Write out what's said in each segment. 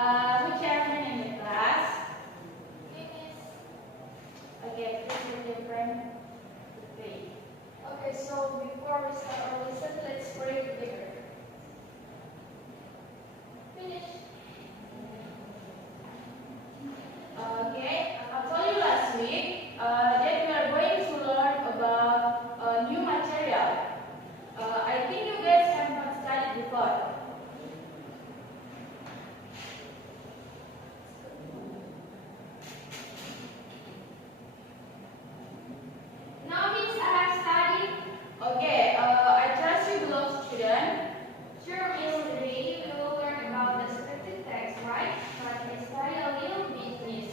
Which are your name in class? Okay, please let your friend play. Okay, so before we start our lesson, let's pray together. Finish. Okay, I told you last week that we are going to learn about new material. I think you guys have not studied before. Now means I have studied. Okay, I trust you, beloved student. Sure, Miss, today we will learn about descriptive text, right? But let's study a little bit, Miss.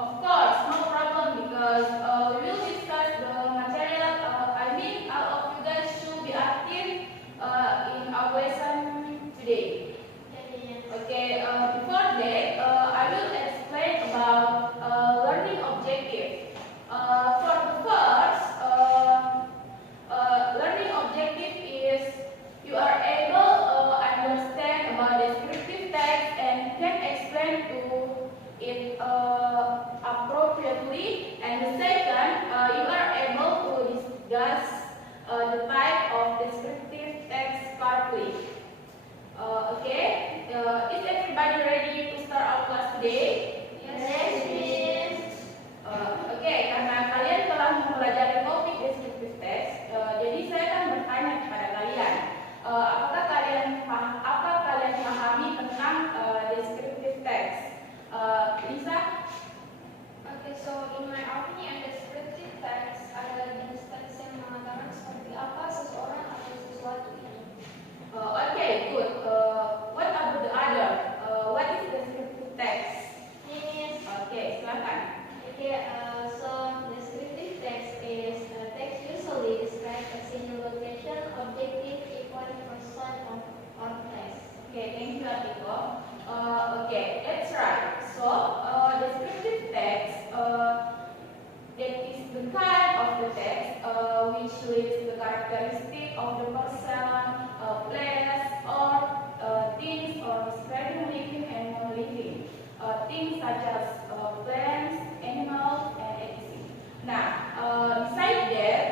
Of course, no problem because we will discuss the material. All of you guys should be active in our lesson today. Okay, before that, I will explain about learning objective. For the first, learning objective is you are able understand about descriptive text and can explain to it appropriately. And the second, you are able to discuss the type of descriptive text partly. Okay, is everybody ready to start our class today? Yes, Miss. Oke, karena kalian telah mempelajari topik descriptive text, jadi saya akan bertanya kepada kalian, apakah kalian pahami tentang descriptive text? Lisa? Okay, so in my opinion, descriptive text adalah jenis teks yang mengatakan seperti apa seseorang atau sesuatu ini. Okay, good. What about the other? What is descriptive text? Miss. Okay, silakan. Okay, so descriptive text is text usually describe a single location, objective, event, person, or place. Okay, thank you, Atiko. Okay, that's right. So, descriptive text that is the kind of the text which lists the characteristic of the person, place, or things, or describing living and non-living things such as plants, animals, and etc. Now, besides that,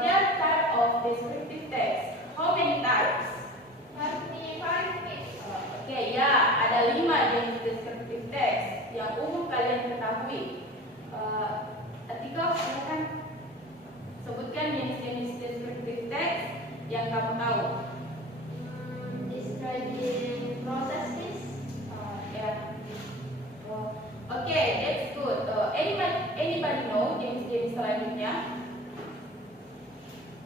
there are type of descriptive text. How many types? Oke, ya, ada 5 jenis descriptive text yang umum kalian ketahui. Atiko, silakan sebutkan jenis-jenis descriptive text yang kamu tahu. Describing processes. Ya. Oke, that's good. Anybody know jenis-jenis selanjutnya?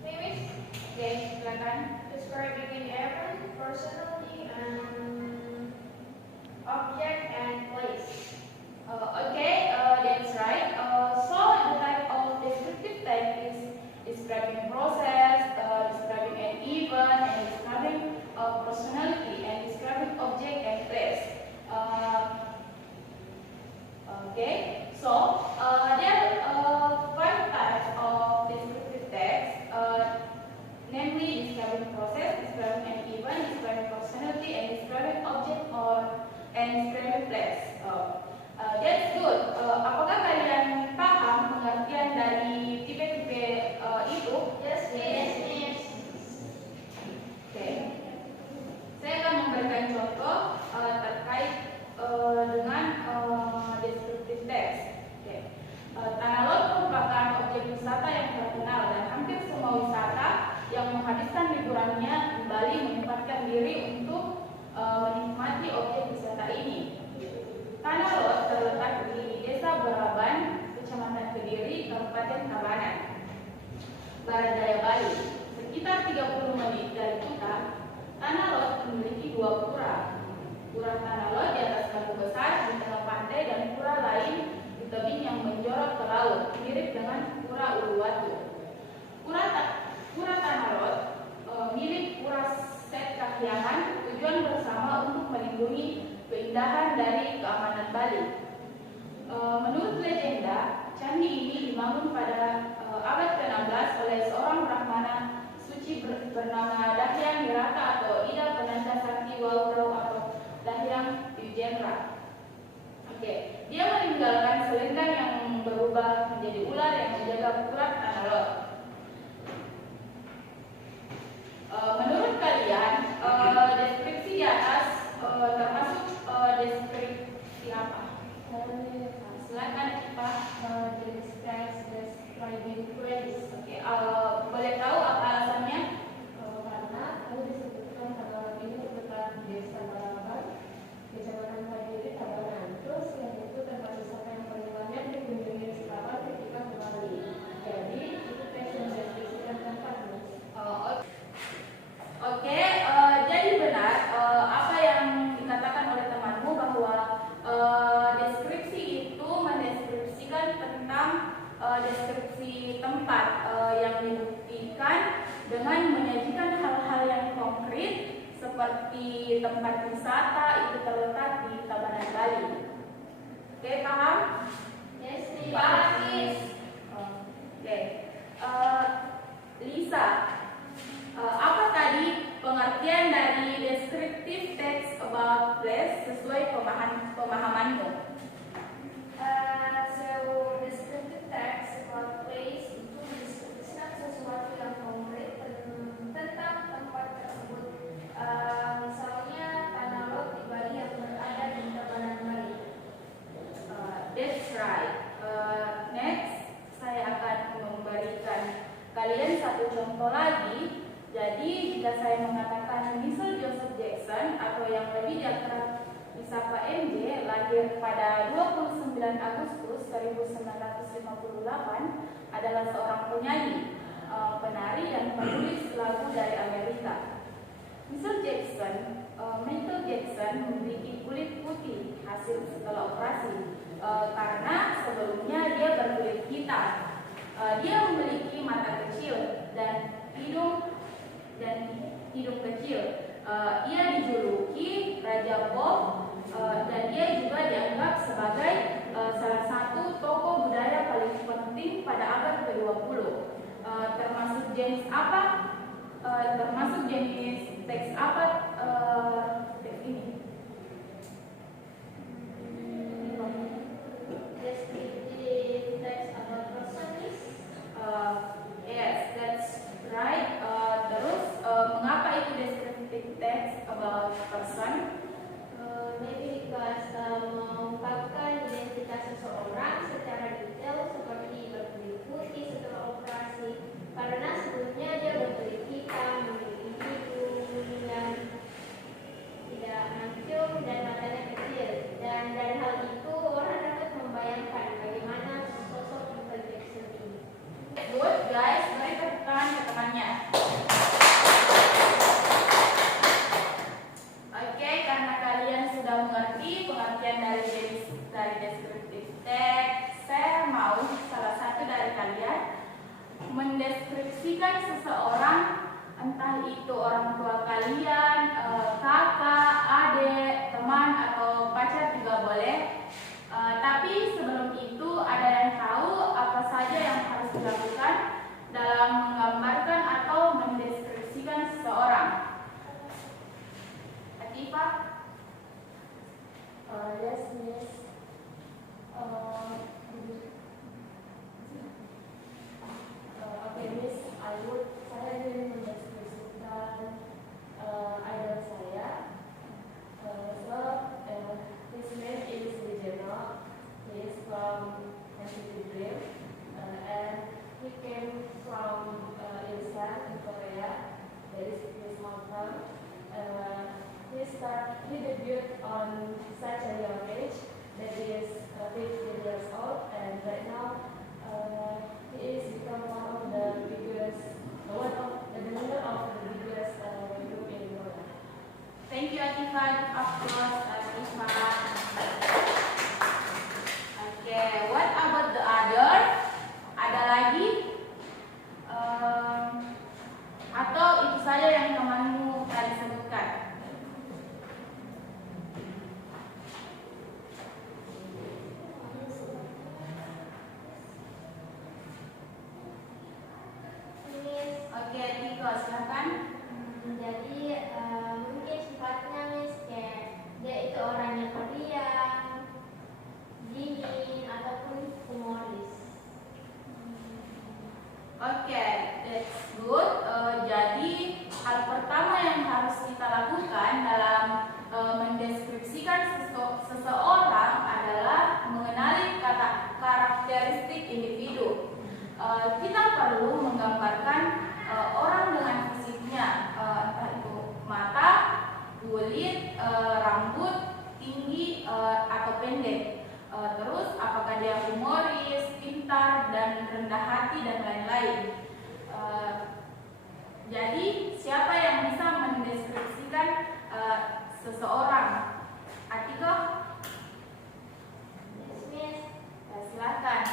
Miss. Oke, silakan. Describing an event, personality, and object and place. Okay, that's right. So the type of descriptive text is describing process, describing an event, and describing personality, and describing object and place. Okay, so there are 5 types of descriptive text, namely describing process, describing an event, describing personality, and describing object and describing place. That's good. Apakah kalian paham pengertian dari tipe-tipe itu? Yes, Miss. Oke. Saya akan memberikan contoh terkait dengan descriptive text. Oke. Tanah Lot merupakan objek wisata yang terkenal dan hampir semua wisata yang menghabiskan liburannya di Bali menyempatkan diri untuk menikmati objek wisata ini. Tanah Lot terletak di Desa Beraban, Kecamatan Kediri, Kabupaten Tabanan, Barat Daya Bali. Sekitar 30 menit dari kita, Tanah Lot memiliki 2 pura. Pura Tanah Lot di atas Kampung Besar di tengah pantai dan pura lain di tebing yang menjorok ke laut, mirip dengan Pura Uluwatu. Pura Tanah Lot milik Pura Set Kahyangan, tujuan bersama untuk melindungi keindahan dari keamanan Bali. Menurut legenda, candi ini dibangun pada abad ke-16 oleh seorang brahmana suci bernama Dahyan Hirata atau Ida Penanda Sakti Wawrau atau tempat wisata itu terletak di Tabanan Bali. Oke, paham? Yes, Miss. Paham, Miss? Oke. Lisa, apa tadi pengertian dari descriptive text about place sesuai pemahamanmu? So descriptive text about place itu deskripsikan sesuatu yang konkret tentang tempat tersebut. Misalnya tanah lot di Bali yang berada di Tabanan Bali. That's right. Next, saya akan memberikan kalian satu contoh lagi. Jadi, jika saya mengatakan Mr. Joseph Jackson atau yang lebih diakrab disapa MJ lahir pada 29 Agustus 1958 adalah seorang penyanyi, penari dan penulis lagu dari Amerika. Mr. Jackson, Michael Jackson memiliki kulit putih hasil setelah operasi karena sebelumnya dia berkulit hitam. Dia memiliki mata kecil dan hidung kecil. Ia dijuluki Raja Pop dan dia juga dianggap sebagai salah satu tokoh budaya paling penting pada abad ke-20. Termasuk jenis apa? Termasuk jenis teks apa teks ini? Descriptive text about person is Yes, that's right. Terus mengapa itu descriptive text about person? maybe because mengungkapkan identitas seseorang secara detail seperti berkulit putih setelah operasi karena sebelumnya dia berkulit hitam, memiliki hidung yang tidak mancung dan matanya kecil, dan dari hal itu orang dapat membayangkan bagaimana sosok Michael Jackson ini. Good guys, beri tepuk tangan ke temannya. Oke, karena kalian sudah mengerti pengertian dari descriptive text, saya mau salah satu dari kalian mendeskripsikan seseorang, entah itu orang tua kalian, kakak, adik, teman, atau pacar juga boleh. Tapi sebelum itu ada yang tahu apa saja yang harus dilakukan dalam menggambarkan atau mendeskripsikan seseorang? Atifah? Yes, Miss. Oke, Miss, saya ingin mendeskripsikan idol saya. His name is Lee Jae-nok. He is from NCT Dream, and he came from Ilsan in Korea. That is his hometown. He debuted on such a young age that he is 15 years old, and right now he is become one of the biggest, the winner of the biggest group in Korea. Thank you Atifah, of course Atifah. Oke, what about the other? Ada lagi? Atau itu saja yang temanmu tadi sebutkan? Miss, Oke, Tiko, silakan. jadi mungkin sifatnya Miss kayak dia itu orangnya pendiam, dingin ataupun humoris. Oke, that's good. Jadi hal pertama yang harus kita lakukan dalam mendeskripsikan seseorang adalah mengenali karakteristik individu. Kita perlu menggambarkan orang dengan fisiknya, entah itu mata, kulit, rambut, tinggi atau pendek. Terus apakah dia humoris, pintar, dan rendah hati dan lain-lain. Jadi siapa yang bisa mendeskripsikan seseorang? Atiko? Yes, Miss. Silakan.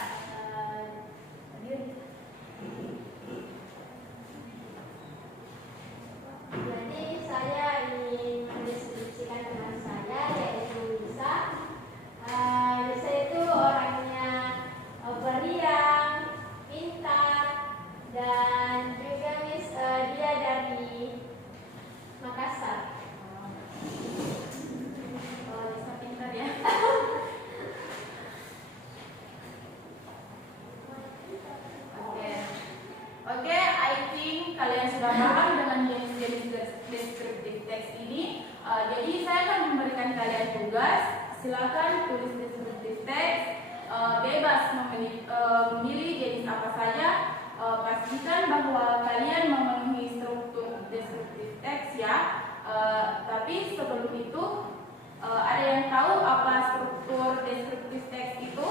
Jadi saya ingin mendeskripsikan Jadi saya akan memberikan kalian tugas. Silakan tulis deskriptif teks. Bebas memilih jenis apa saja. Pastikan bahwa kalian memenuhi struktur deskriptif teks ya. Tapi sebelum itu, ada yang tahu apa struktur deskriptif teks itu?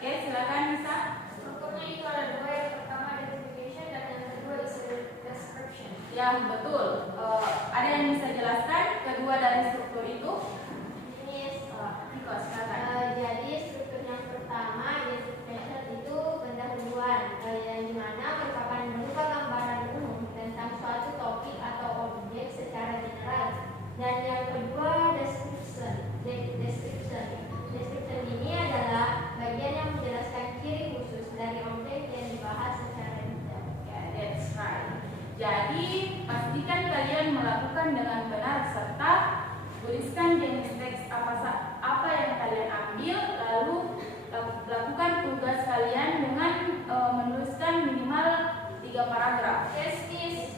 Oke, silakan bisa. Strukturnya itu ada dua, yang pertama identification dan yang kedua is description. Ya, betul. Ada yang bisa jelaskan kedua dari struktur itu? Niko, silakan. Jadi struktur yang pertama identification itu pendahuluan, yang dimana merupakan berupa gambaran umum tentang suatu topik atau objek secara general. Dan yang kedua description. Description ini adalah bagian yang menjelaskan ciri khusus dari objek yang dibahas secara detail. Ya, that's right. Jadi, pastikan kalian melakukan dengan benar serta tuliskan jenis teks apa yang kalian ambil, lalu lakukan tugas kalian dengan menuliskan minimal 3 paragraf. Yes, miss.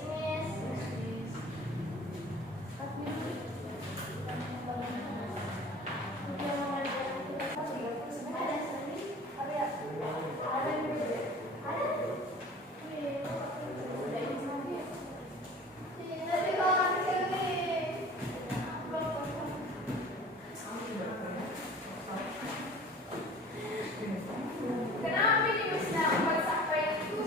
Kenapa ini bisa buat sampai itu?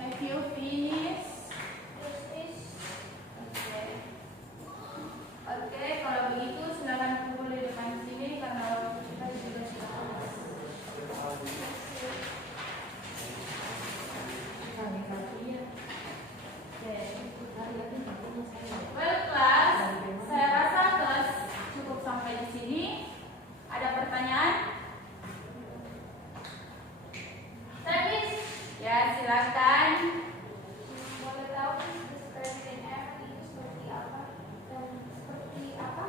Have you finished? Oke, kalau begitu silakan kumpul di depan sini karena waktu kita juga sudah habis. Well, kelas, saya rasa kelas cukup sampai di sini. Ada pertanyaan? Ya, silakan. Boleh tahu description F itu seperti apa dan seperti apa?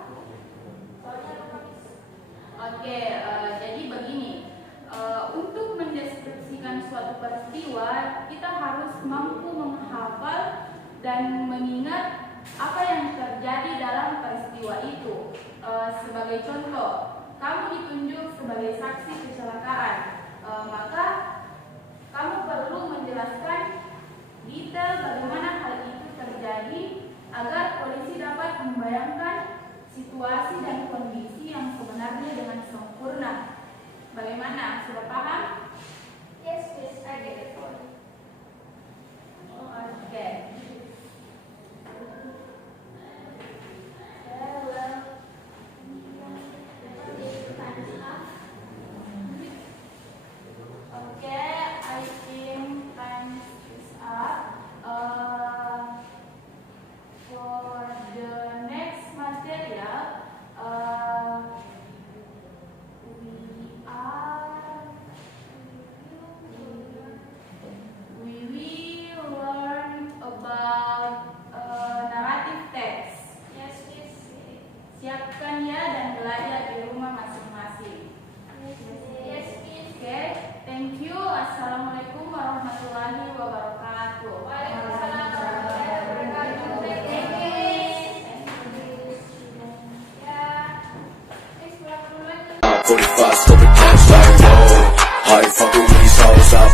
Soalnya lupa, Miss. Oke, jadi begini. Untuk mendeskripsikan suatu peristiwa, kita harus mampu menghafal dan mengingat apa yang terjadi dalam peristiwa itu. Sebagai contoh, kamu ditunjuk sebagai saksi kecelakaan, maka kamu perlu menjelaskan detail bagaimana hal itu terjadi agar polisi dapat membayangkan situasi dan kondisi yang sebenarnya dengan sempurna. Bagaimana? Sudah paham? Yes, Miss, I get it. Oke. Oke, I think time is up. For the next material, we will learn about narrative text. Yes, Miss. Siapkan ya dan belajar di rumah masing-masing. Yes, Miss. Oke, thank Thank you. Assalamualaikum warahmatullahi wabarakatuh. Waalaikumsalam warahmatullahi wabarakatuh. Thank you, Miss. Ya, Miss pulang dulu aja. 45 stupid cash like whoa. How you fucking with these hoes out?